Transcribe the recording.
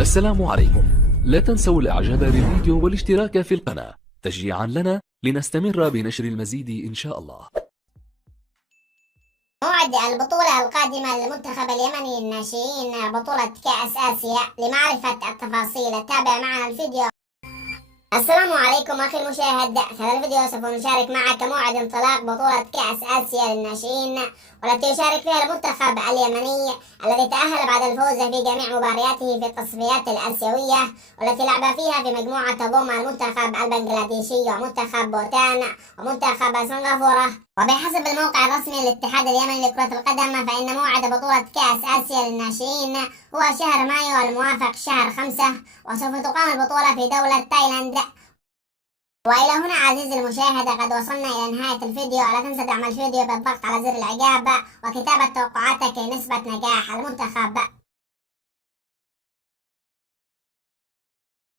السلام عليكم. لا تنسوا الاعجاب بالفيديو والاشتراك في القناة تشجيعا لنا لنستمر بنشر المزيد ان شاء الله. موعد البطولة القادمة للمنتخب اليمني للناشئين بطولة كأس آسيا. لمعرفة التفاصيل تابع معنا الفيديو. السلام عليكم أخي المشاهد، خلال الفيديو سوف نشارك معك موعد انطلاق بطولة كأس آسيا للناشئين، والتي يشارك فيها المنتخب اليمني الذي تأهل بعد الفوز في جميع مبارياته في التصفيات الآسيوية، والتي لعب فيها في مجموعة تضم المنتخب البنغلاديشي ومنتخب بوتان ومنتخب سنغافورة. وبحسب الموقع الرسمي للاتحاد اليمني لكرة القدم، فإن موعد بطولة كأس آسيا للناشئين هو شهر مايو الموافق شهر 5، وسوف تقام البطولة في دولة تايلاند. وإلى هنا عزيزي المشاهد قد وصلنا إلى نهاية الفيديو. لا تنسى دعم الفيديو بالضغط على زر الإعجاب وكتابة توقعاتك لنسبة نجاح المنتخب.